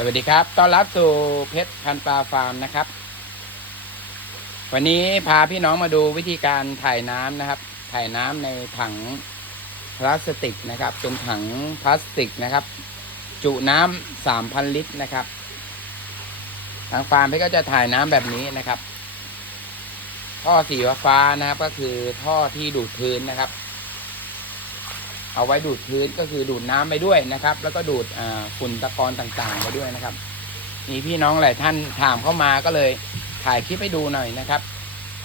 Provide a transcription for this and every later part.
สวัสดีครับ ต้อนรับสู่เพชรพันปลาฟาร์มนะครับ วันนี้พาพี่น้องมาดูวิธีการถ่ายน้ำนะครับ ถ่ายน้ำในถังพลาสติกนะครับ เป็นถังพลาสติกนะครับ จุน้ำสามพันลิตรนะครับ ทางฟาร์มพี่ก็จะถ่ายน้ำแบบนี้นะครับ ท่อสีฟ้านะครับ ก็คือท่อที่ดูดพื้นนะครับ เอาไว้ดูดพื้นก็คือดูดน้ำไปด้วยนะครับ แล้วก็ดูดฝุ่นตะกอนต่างๆไปด้วยนะครับ มีพี่น้องหลายท่านถามเข้ามาก็เลยถ่ายคลิปให้ดูหน่อยนะครับ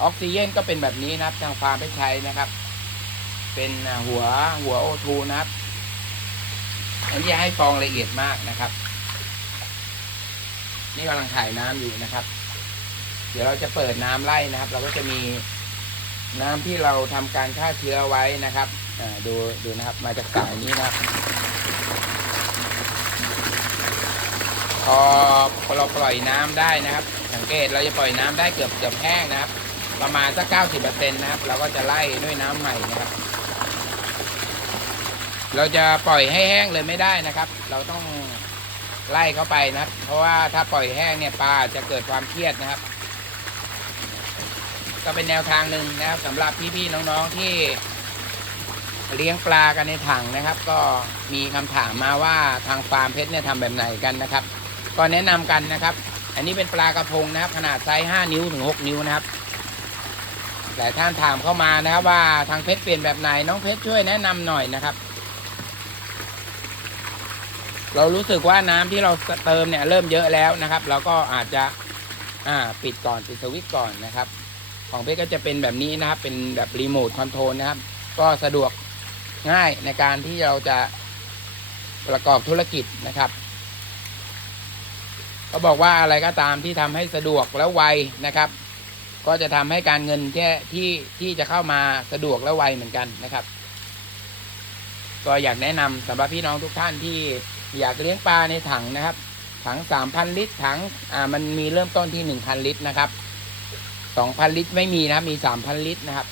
ออกซิเจนก็เป็นแบบนี้นะครับทางฟาร์มไปใช้นะครับ เป็นหัวหัวโอทูนะครับอันนี้ให้ฟองละเอียดมากนะครับ นี่กำลังถ่ายน้ำอยู่นะครับ เดี๋ยวเราจะเปิดน้ำไล่นะครับ เราก็จะมีน้ำที่เราทำการฆ่าเชื้อไว้นะครับ ดูดูนะครับมาจากสายนี้นะครับพอพอเราปล่อยน้ำได้นะครับ สังเกตเราจะปล่อยน้ำได้เกือบเกือบแห้งนะครับ ประมาณสักเก้าสิบเปอร์เซ็นต์นะครับ เราก็จะไล่ด้วยน้ำใหม่นะครับ เราจะปล่อยให้แห้งเลยไม่ได้นะครับ เราต้องไล่เข้าไปนะครับ เพราะว่าถ้าปล่อยแห้งเนี่ยปลาจจะเกิดความเครียดนะครับ ก็เป็นแนวทางหนึ่งนะครับสำหรับพี่ๆน้องๆที่ เลี้ยงปลากันในถังนะครับ ก็มีคำถามมาว่าทางฟาร์มเพชรเนี่ยทำแบบไหนกันนะครับ ก็แนะนำกันนะครับ อันนี้เป็นปลากระพงนะครับ ขนาดไซส์5นิ้วถึง 6 นิ้วนะครับหลายท่านถามเข้ามานะครับว่าทางเพชรเปลี่ยนแบบไหนน้องเพชรช่วยแนะนำหน่อยนะครับ เรารู้สึกว่าน้ำที่เราเติมเนี่ยเริ่มเยอะแล้วนะครับ เราก็อาจจะอ่าปิดก่อนปิดสวิตช์ก่อนนะครับ ของเพชรก็จะเป็นแบบนี้นะครับ เป็นแบบรีโมทคอนโทรลนะครับ ก็สะดวก ง่ายในการที่เราจะประกอบธุรกิจนะครับก็บอกว่าอะไรก็ตามที่ทำให้สะดวกและไวนะครับ ก็จะทำให้การเงินที่ที่ที่จะเข้ามาสะดวกและไวเหมือนกันนะครับ ก็อยากแนะนำสำหรับพี่น้องทุกท่านที่อยากเลี้ยงปลาในถังนะครับ ถังสามพันลิตรถังอ่ามันมีเริ่มต้นที่หนึ่งพันลิตรนะครับสองพันลิตรไม่มีนะมีสามพันลิตรนะครับ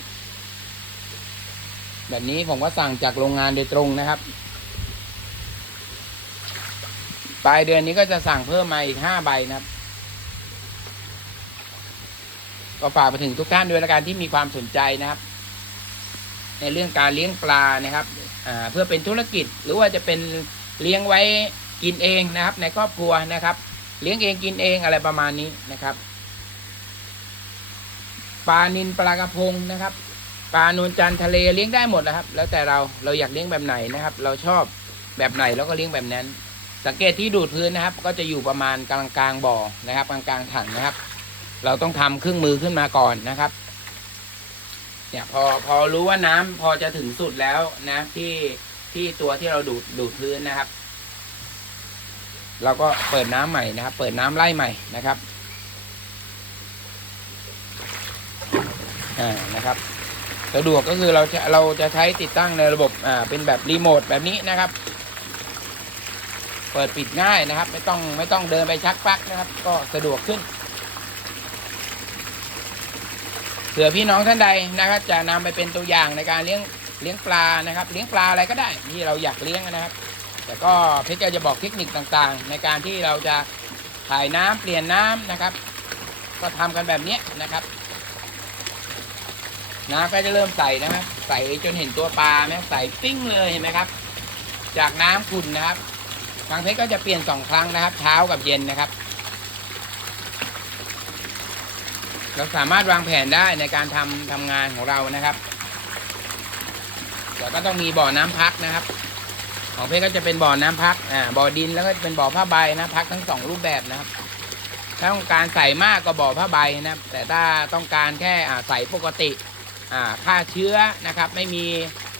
แบบนี้ผมก็สั่งจากโรงงานโดยตรงนะครับ ปลายเดือนนี้ก็จะสั่งเพิ่มมาอีกห้าใบนะครับ ก็ฝากไปถึงทุกท่านด้วยละกันที่มีความสนใจนะครับ ในเรื่องการเลี้ยงปลานะครับเพื่อเป็นธุรกิจหรือว่าจะเป็นเลี้ยงไว้กินเองนะครับ ในครอบครัวนะครับ เลี้ยงเองกินเองอะไรประมาณนี้นะครับปลานินปลากระพงนะครับ ปลานวลจันทร์ทะเลเลี้ยงได้หมดนะครับ แล้วแต่เราเราอยากเลี้ยงแบบไหนนะครับ เราชอบแบบไหนเราก็เลี้ยงแบบนั้น สังเกตที่ดูดพื้นนะครับ ก็จะอยู่ประมาณกลางกลางบ่อนะครับกลางกลางถังนะครับ เราต้องทำเครื่องมือขึ้นมาก่อนนะครับ เนี่ยพอพอรู้ว่าน้ำพอจะถึงสุดแล้วนะที่ที่ตัวที่เราดูดดูดพื้นนะครับ เราก็เปิดน้ำใหม่นะครับ เปิดน้ำไล่ใหม่นะครับอ่านะครับ สะดวกก็คือเราจะเราจะใช้ติดตั้งในระบบอ่าเป็นแบบรีโมทแบบนี้นะครับ เปิดปิดง่ายนะครับ ไม่ต้องไม่ต้องเดินไปชักปลั๊กนะครับ ก็สะดวกขึ้นเผื่อพี่น้องท่านใดนะครับ จะนำไปเป็นตัวอย่างในการเลี้ยงเลี้ยงปลานะครับ เลี้ยงปลาอะไรก็ได้ที่เราอยากเลี้ยงนะครับ แต่ก็เพชรก็จะบอกเทคนิคต่างๆ ในการที่เราจะถ่ายน้ำเปลี่ยนน้ำนะครับ ก็ทำกันแบบนี้นะครับ น้ำก็จะเริ่มใส่นะครับใส่จนเห็นตัวปลาไหมใส่ปิ้งเลยเห็นไหมครับ จากน้ำขุ่นนะครับทางเพชรก็จะเปลี่ยนสองครั้งนะครับ เช้ากับเย็นนะครับ เราสามารถวางแผนได้ในการทำทำงานของเรานะครับแต่ก็ต้องมีบ่อน้ำพักนะครับ ของเพชรก็จะเป็นบ่อน้ำพักอ่าบ่อดินแล้วก็เป็นบ่อผ้าใบนะพักทั้งสองรูปแบบนะครับถ้าต้องการใส่มากก็บ่อผ้าใบนะครับ แต่ถ้าต้องการแค่ใส่ปกติ ฆ่าเชื้อนะครับ ไม่มี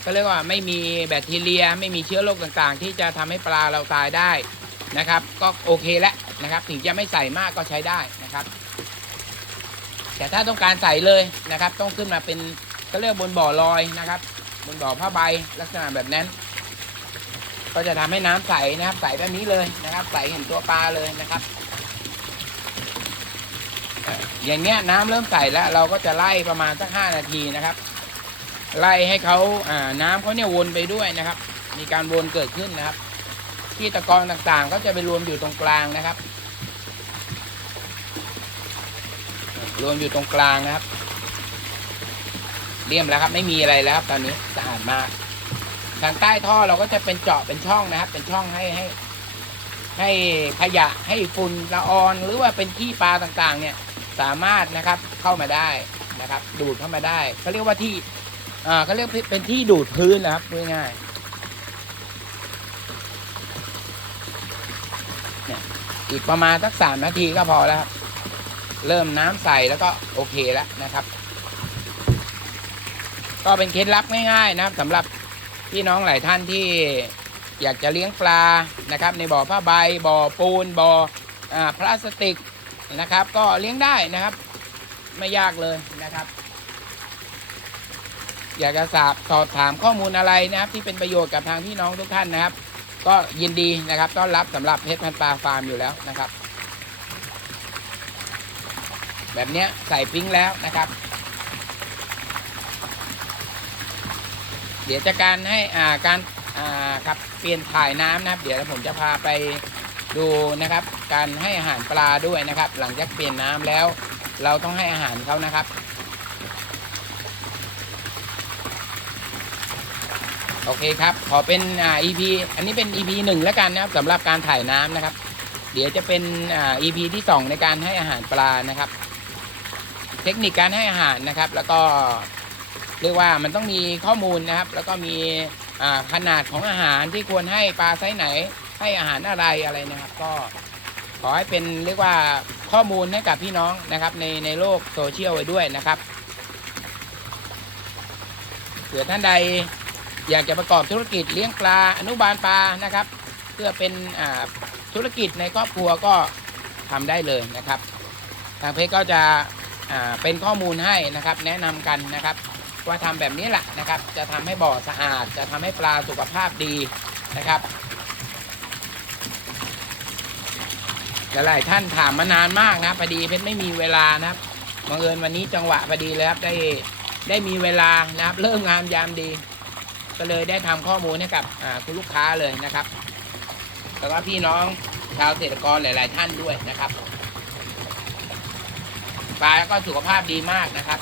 ก็เรียกว่าไม่มีแบคทีเรีย ไม่มีเชื้อโรคต่างๆ ที่จะทำให้ปลาเราตายได้นะครับ ก็โอเคแล้วนะครับ ถึงจะไม่ใส่มากก็ใช้ได้นะครับ แต่ถ้าต้องการใส่เลยนะครับ ต้องขึ้นมาเป็นก็เรียกบนบ่อลอยนะครับ บนบ่อผ้าใบลักษณะแบบนั้น ก็จะทำให้น้ำใสนะครับ ใสแบบนี้เลยนะครับ ใสเห็นตัวปลาเลยนะครับ อย่างเนี้ยน้ำเริ่มใสแล้ว เราก็จะไล่ประมาณสักห้านาทีนะครับ ไล่ให้เขาอ่าน้ำเขาเนี่ยวนไปด้วยนะครับ มีการวนเกิดขึ้นนะครับขี้ตะกอนต่างๆ ก็จะไปรวมอยู่ตรงกลางนะครับ รวมอยู่ตรงกลางนะครับเลี่ยมแล้วครับ ไม่มีอะไรแล้วครับ ตอนนี้สะอาดมากทางใต้ท่อเราก็จะเป็นเจาะเป็นช่องนะครับ เป็นช่องให้ให้ ให้ขยะให้ฝุ่นละอองหรือว่าเป็นขี้ปลาต่างๆ เนี่ย สามารถนะครับเข้ามาได้นะครับ ดูดเข้ามาได้เขาเรียกว่าที่อ่าเขาเรียกเป็นที่ดูดพื้นนะครับง่ายๆเนี่ยอีกประมาณสักสามนาทีก็พอแล้วครับ เริ่มน้ำใส่แล้วก็โอเคแล้วนะครับ ก็เป็นเคล็ดลับง่ายๆนะครับสำหรับพี่น้องหลายท่านที่อยากจะเลี้ยงปลานะครับ ในบ่อผ้าใบบ่อปูนบ่ออพลาสติก นะครับ ก็เลี้ยงได้นะครับ ไม่ยากเลยนะครับ อยากจะสอบสอบถามข้อมูลอะไรนะครับ ที่เป็นประโยชน์กับทางพี่น้องทุกท่านนะครับ ก็ยินดีนะครับ ต้อนรับสำหรับเพชรพันปลาฟาร์มอยู่แล้วนะครับ แบบนี้ใส่ปิ้งแล้วนะครับ เดี๋ยวจะการให้อ่าการอ่าครับเปลี่ยนถ่ายน้ำนะครับ เดี๋ยวผมจะพาไป ดูนะครับการให้อาหารปลาด้วยนะครับ หลังจากเปลี่ยนน้ำแล้ว เราต้องให้อาหารเขานะครับ โอเคครับ ขอเป็นอ่า EP อันนี้เป็น EP หนึ่งแล้วกันนะครับสำหรับการถ่ายน้ำนะครับ เดี๋ยวจะเป็นอ่า EP ที่สองในการให้อาหารปลานะครับ เทคนิคการให้อาหารนะครับ แล้วก็เรียกว่ามันต้องมีข้อมูลนะครับ แล้วก็มีอ่าขนาดของอาหารที่ควรให้ปลาไซส์ไหน ให้อาหารอะไรอะไรนะครับ ก็ขอให้เป็นเรียกว่าข้อมูลให้กับพี่น้องนะครับ ในในโลกโซเชียลไว้ด้วยนะครับเผื่อท่านใดอยากจะประกอบธุรกิจเลี้ยงปลาอนุบาลปลานะครับ เพื่อเป็นธุรกิจในครอบครัวก็ทำได้เลยนะครับ ทางเพจก็จะเป็นข้อมูลให้นะครับ แนะนำกันนะครับ ว่าทำแบบนี้แหละนะครับ จะทำให้บ่อสะอาด จะทำให้ปลาสุขภาพดีนะครับ หลายๆท่านถามมานานมากนะพอดีเพชรไม่มีเวลานะครับบังเอิญวันนี้จังหวะพอดีเลยครับได้ได้มีเวลานะครับ เริ่มงามยามดี ก็เลยได้ทำข้อมูลให้กับคุณลูกค้าเลยนะครับ แล้วก็พี่น้องชาวเกษตรกรหลาย ๆ ท่านด้วยนะครับปลาก็สุขภาพดีมากนะครับ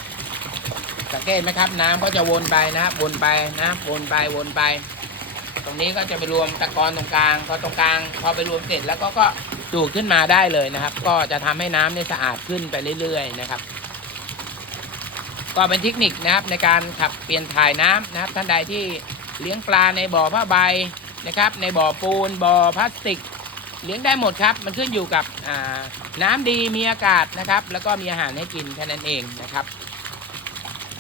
สังเกตไหมครับ น้ำก็จะวนไปนะครับวนไปนะวนไปวนไป ตรงนี้ก็จะไปรวมตะกอนตรงกลางพอตรงกลาง พอไปรวมเสร็จแล้วก็ก็ ดูดขึ้นมาได้เลยนะครับ ก็จะทำให้น้ำเนี่ยสะอาดขึ้นไปเรื่อย ๆ นะครับ ก็เป็นเทคนิคนะครับในการขับเปลี่ยนถ่ายน้ำนะครับ ท่านใดที่เลี้ยงปลาในบ่อผ้าใบนะครับ ในบ่อปูนบ่อพลาสติก เลี้ยงได้หมดครับ มันขึ้นอยู่กับน้ำดีมีอากาศนะครับ แล้วก็มีอาหารให้กินแค่นั้นเองนะครับ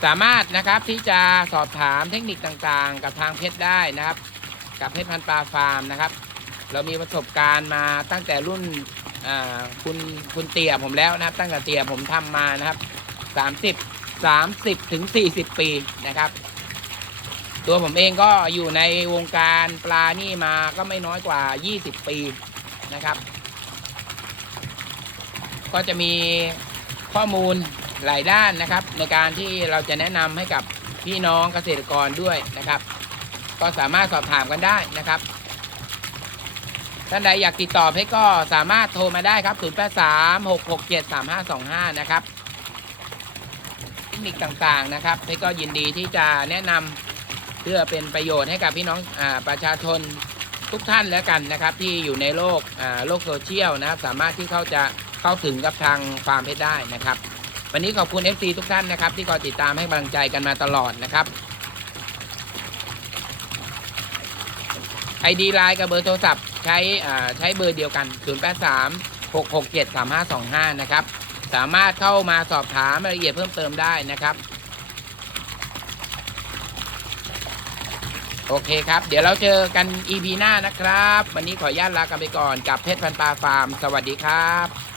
สามารถนะครับที่จะสอบถามเทคนิคต่างๆ กับทางเพชรได้นะครับ กับเพชรพันปลาฟาร์มนะครับ เรามีประสบการณ์มาตั้งแต่รุ่นคุณคุณเตี่ยผมแล้วนะครับ ตั้งแต่เตี่ยผมทำมานะครับ30 30ถึง40ปีนะครับ ตัวผมเองก็อยู่ในวงการปลานี่มาก็ไม่น้อยกว่า20ปีนะครับ ก็จะมีข้อมูลหลายด้านนะครับ ในการที่เราจะแนะนำให้กับพี่น้องเกษตรกรด้วยนะครับ ก็สามารถสอบถามกันได้นะครับ ท่านใดอยากติดต่อเพชรก็สามารถโทรมาได้ครับ 0836673525 นะครับเทคนิคต่างๆนะครับเพชรก็ยินดีที่จะแนะนำเพื่อเป็นประโยชน์ให้กับพี่น้องอประชาชนทุกท่านแล้วกันนะครับ ที่อยู่ในโลกโลกโซเชียลนะครับ สามารถที่เขาจะเข้าถึงกับทางฟาร์มเพชรได้นะครับ วันนี้ขอบคุณ FC ทุกท่านนะครับ ที่คอยติดตามให้กำลังใจกันมาตลอดนะครับ ID ไลน์กับเบอร์โทรศัพท์ ใช้ใช้เบอร์เดียวกัน 083 667 3525 นะครับ สามารถเข้ามาสอบถามรายละเอียดเพิ่มเติมได้นะครับ โอเคครับ เดี๋ยวเราเจอกัน EP หน้านะครับ วันนี้ขออนุญาตลากันไปก่อนกับเพชรพันปลาฟาร์ม สวัสดีครับ